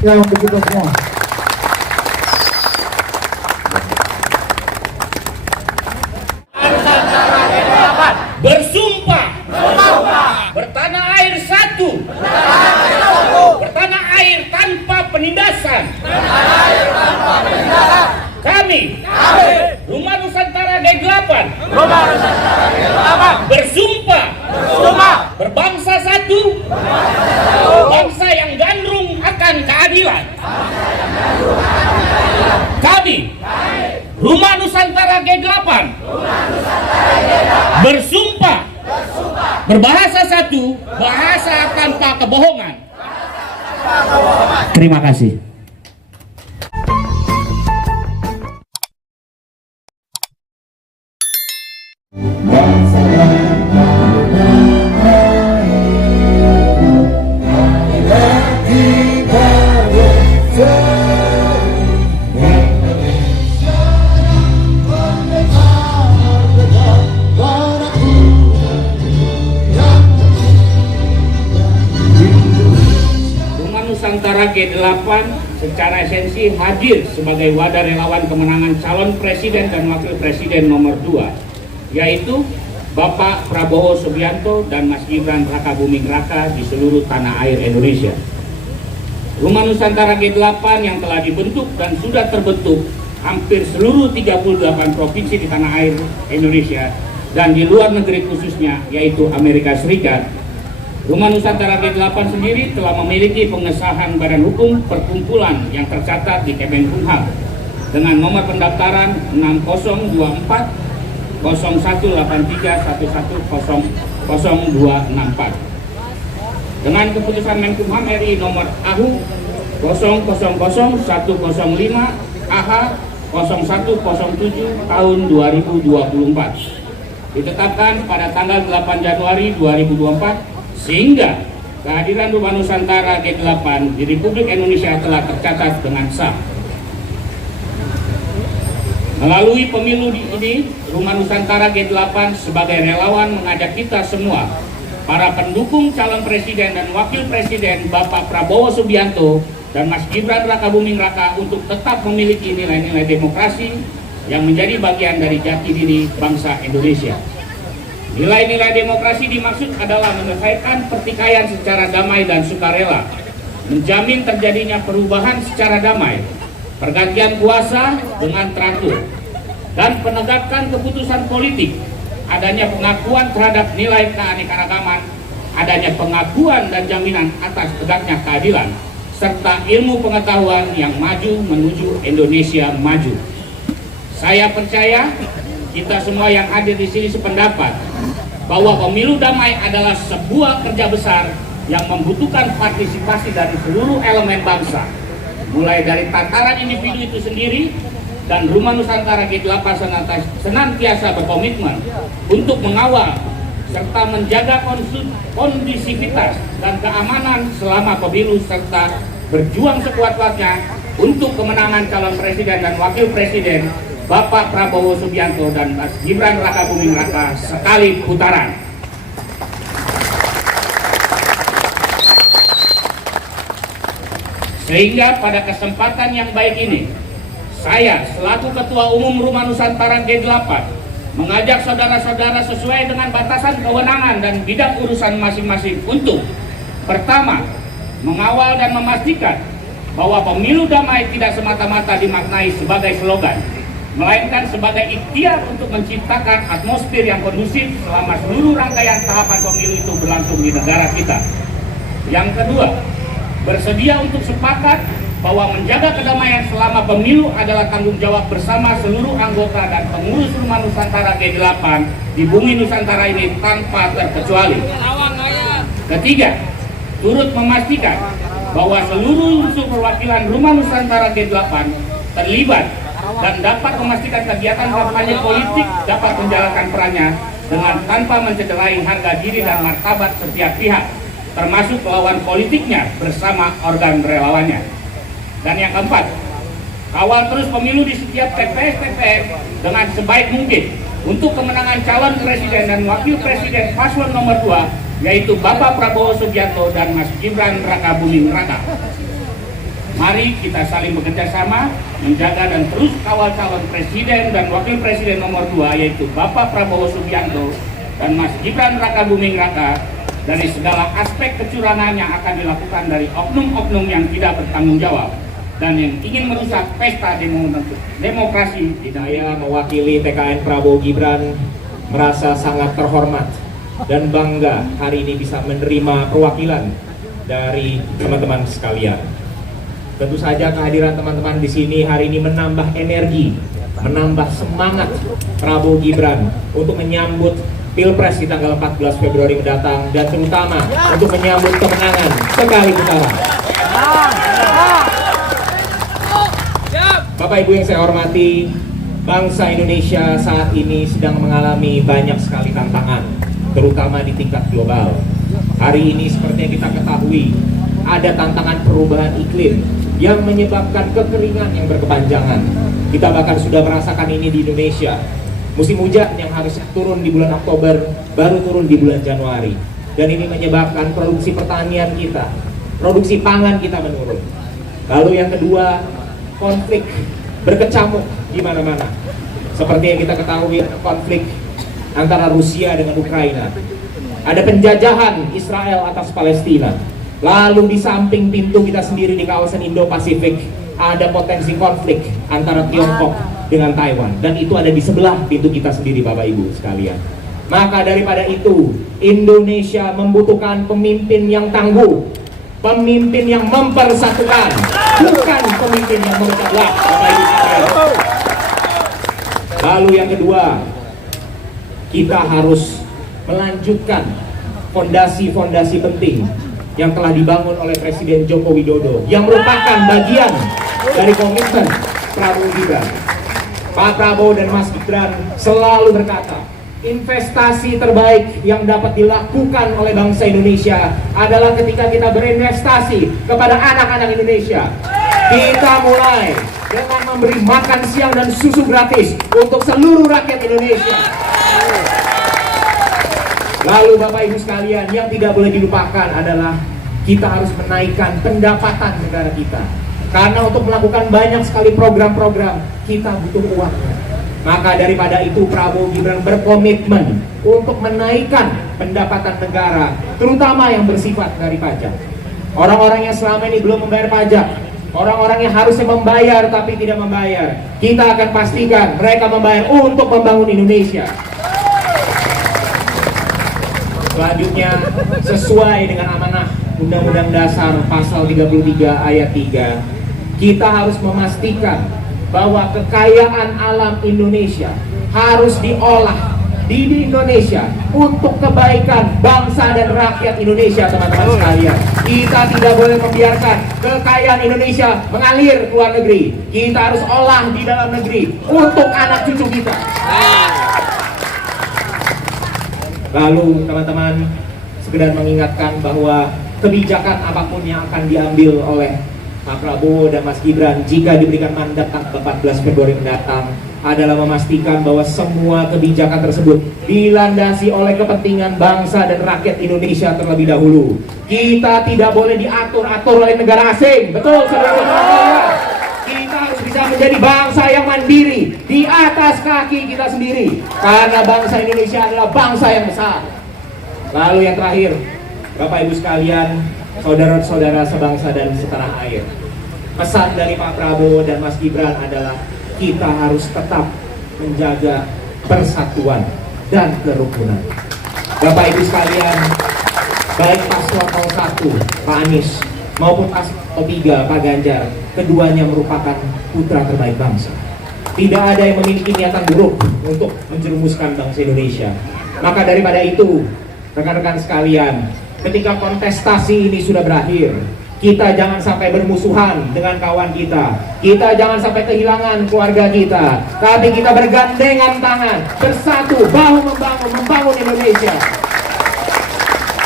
Ya, untuk kita semua. Bersumpah bertanah air satu, bertanah air tanpa penindasan. Kami Rumah Nusantara G8 bersumpah berbangsa satu, bangsa yang gandrung akan keadilan. Kami Rumah Nusantara G8 bersumpah berbahasa satu, bahasa tanpa kebohongan. Terima kasih. Nusantara G8 secara esensi hadir sebagai wadah relawan kemenangan calon presiden dan wakil presiden nomor 2, yaitu Bapak Prabowo Subianto dan Mas Gibran Rakabuming Raka di seluruh tanah air Indonesia. Rumah Nusantara G8 yang telah dibentuk dan sudah terbentuk hampir seluruh 38 provinsi di tanah air Indonesia dan di luar negeri khususnya, yaitu Amerika Serikat. Rumah Nusantara G8 sendiri telah memiliki pengesahan badan hukum perkumpulan yang tercatat di Kemenkumham dengan nomor pendaftaran 6024 0183 110024. Dengan keputusan Menkumham RI nomor AHU 0000105 AH 0107 tahun 2024 ditetapkan pada tanggal 8 Januari 2024, sehingga kehadiran Rumah Nusantara G8 di Republik Indonesia telah tercatat dengan sah. Melalui pemilu ini, Rumah Nusantara G8 sebagai relawan mengajak kita semua, para pendukung calon presiden dan wakil presiden Bapak Prabowo Subianto dan Mas Gibran Rakabuming Raka untuk tetap memiliki nilai-nilai demokrasi yang menjadi bagian dari jati diri bangsa Indonesia. Nilai-nilai demokrasi dimaksud adalah menyelesaikan pertikaian secara damai dan sukarela, menjamin terjadinya perubahan secara damai, pergantian kuasa dengan teratur, dan penegakan keputusan politik, adanya pengakuan terhadap nilai keanekaragaman, adanya pengakuan dan jaminan atas tegaknya keadilan, serta ilmu pengetahuan yang maju menuju Indonesia maju. Saya percaya kita semua yang hadir di sini sependapat bahwa pemilu damai adalah sebuah kerja besar yang membutuhkan partisipasi dari seluruh elemen bangsa, mulai dari tataran individu itu sendiri, dan Rumah Nusantara G8 senantiasa berkomitmen untuk mengawal serta menjaga kondusivitas dan keamanan selama pemilu, serta berjuang sekuat-kuatnya untuk kemenangan calon presiden dan wakil presiden Bapak Prabowo Subianto dan Mas Gibran Rakabuming Raka sekali putaran. Sehingga pada kesempatan yang baik ini, saya selaku Ketua Umum Rumah Nusantara G8 mengajak saudara-saudara sesuai dengan batasan kewenangan dan bidang urusan masing-masing untuk pertama, mengawal dan memastikan bahwa pemilu damai tidak semata-mata dimaknai sebagai slogan, melainkan sebagai ikhtiar untuk menciptakan atmosfer yang kondusif selama seluruh rangkaian tahapan pemilu itu berlangsung di negara kita. Yang kedua, bersedia untuk sepakat bahwa menjaga kedamaian selama pemilu adalah tanggung jawab bersama seluruh anggota dan pengurus Rumah Nusantara G8 di bumi Nusantara ini tanpa terkecuali. Ketiga, turut memastikan bahwa seluruh unsur perwakilan Rumah Nusantara G8 terlibat dan dapat memastikan kegiatan kampanye politik dapat menjalankan perannya dengan tanpa mencederai harga diri dan martabat setiap pihak, termasuk lawan politiknya bersama organ relawannya. Dan yang keempat, kawal terus pemilu di setiap TPS-TPS dengan sebaik mungkin untuk kemenangan calon presiden dan wakil presiden paslon nomor 2, yaitu Bapak Prabowo Subianto dan Mas Gibran Rakabuming Raka. Mari kita saling bekerja sama menjaga dan terus kawal calon presiden dan wakil presiden nomor 2 yaitu Bapak Prabowo Subianto dan Mas Gibran Raka Buming Raka dari segala aspek kecurangan yang akan dilakukan dari oknum-oknum yang tidak bertanggung jawab dan yang ingin merusak pesta demokrasi. Saya mewakili TKN Prabowo Gibran merasa sangat terhormat dan bangga hari ini bisa menerima perwakilan dari teman-teman sekalian. Tentu saja kehadiran teman-teman di sini hari ini menambah energi, menambah semangat Prabowo Gibran untuk menyambut Pilpres di tanggal 14 Februari mendatang dan terutama untuk menyambut kemenangan sekali putaran. Bapak Ibu yang saya hormati, bangsa Indonesia saat ini sedang mengalami banyak sekali tantangan, terutama di tingkat global. Hari ini seperti yang kita ketahui, ada tantangan perubahan iklim yang menyebabkan kekeringan yang berkepanjangan. Kita bahkan sudah merasakan ini di Indonesia. Musim hujan yang harusnya turun di bulan Oktober baru turun di bulan Januari. Dan ini menyebabkan produksi pertanian kita, produksi pangan kita menurun. Lalu yang kedua, konflik berkecamuk di mana-mana. Seperti yang kita ketahui, konflik antara Rusia dengan Ukraina. Ada penjajahan Israel atas Palestina. Lalu di samping pintu kita sendiri di kawasan Indo-Pasifik ada potensi konflik antara Tiongkok dengan Taiwan, dan itu ada di sebelah pintu kita sendiri, Bapak Ibu sekalian. Maka daripada itu, Indonesia membutuhkan pemimpin yang tangguh, pemimpin yang mempersatukan, bukan pemimpin yang memecah belah, Bapak Ibu sekalian. Lalu yang kedua, kita harus melanjutkan fondasi-fondasi penting yang telah dibangun oleh Presiden Joko Widodo yang merupakan bagian dari komitmen Prabowo Gibran. Pak Prabowo dan Mas Gibran selalu berkata, investasi terbaik yang dapat dilakukan oleh bangsa Indonesia adalah ketika kita berinvestasi kepada anak-anak Indonesia. Kita mulai dengan memberi makan siang dan susu gratis untuk seluruh rakyat Indonesia. Lalu Bapak Ibu sekalian, yang tidak boleh dilupakan adalah kita harus menaikkan pendapatan negara kita. Karena untuk melakukan banyak sekali program-program, kita butuh uangnya. Maka daripada itu Prabowo Gibran berkomitmen untuk menaikkan pendapatan negara, terutama yang bersifat dari pajak. Orang-orang yang selama ini belum membayar pajak, orang-orang yang harusnya membayar tapi tidak membayar, kita akan pastikan mereka membayar untuk membangun Indonesia. Selanjutnya, sesuai dengan amanah Undang-Undang Dasar Pasal 33 Ayat 3, kita harus memastikan bahwa kekayaan alam Indonesia harus diolah di Indonesia untuk kebaikan bangsa dan rakyat Indonesia, teman-teman sekalian. Kita tidak boleh membiarkan kekayaan Indonesia mengalir ke luar negeri. Kita harus olah di dalam negeri untuk anak cucu kita. Lalu teman-teman, sekedar mengingatkan bahwa kebijakan apapun yang akan diambil oleh Pak Prabowo dan Mas Gibran jika diberikan mandat tanggal 14 Februari mendatang adalah memastikan bahwa semua kebijakan tersebut dilandasi oleh kepentingan bangsa dan rakyat Indonesia terlebih dahulu. Kita tidak boleh diatur-atur oleh negara asing. Betul, saudara-saudara. Kita harus bisa menjadi bangsa yang mandiri di atas kaki kita sendiri, karena bangsa Indonesia adalah bangsa yang besar. Lalu yang terakhir, Bapak Ibu sekalian, saudara-saudara sebangsa dan setanah air, pesan dari Pak Prabowo dan Mas Gibran adalah kita harus tetap menjaga persatuan dan kerukunan. Bapak Ibu sekalian, baik paslon 01 Pak Anies maupun paslon 03 Pak Ganjar, keduanya merupakan putra terbaik bangsa. Tidak ada yang memiliki niatan buruk untuk menjerumuskan bangsa Indonesia. Maka daripada itu, rekan-rekan sekalian, ketika kontestasi ini sudah berakhir, kita jangan sampai bermusuhan dengan kawan kita. Kita jangan sampai kehilangan keluarga kita. Tapi kita bergandengan tangan, bersatu, bahu membangun Indonesia.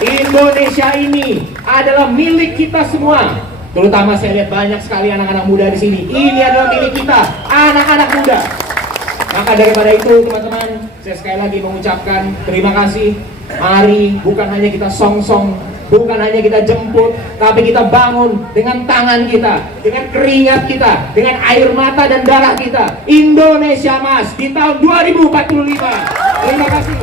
Indonesia ini adalah milik kita semua. Terutama saya lihat banyak sekali anak-anak muda di sini. Ini adalah milik kita, anak-anak muda. Maka daripada itu, teman-teman, saya sekali lagi mengucapkan terima kasih. Mari bukan hanya kita song-song bukan hanya kita jemput, tapi kita bangun dengan tangan kita, dengan keringat kita, dengan air mata dan darah kita. Indonesia Emas di tahun 2045. Terima kasih.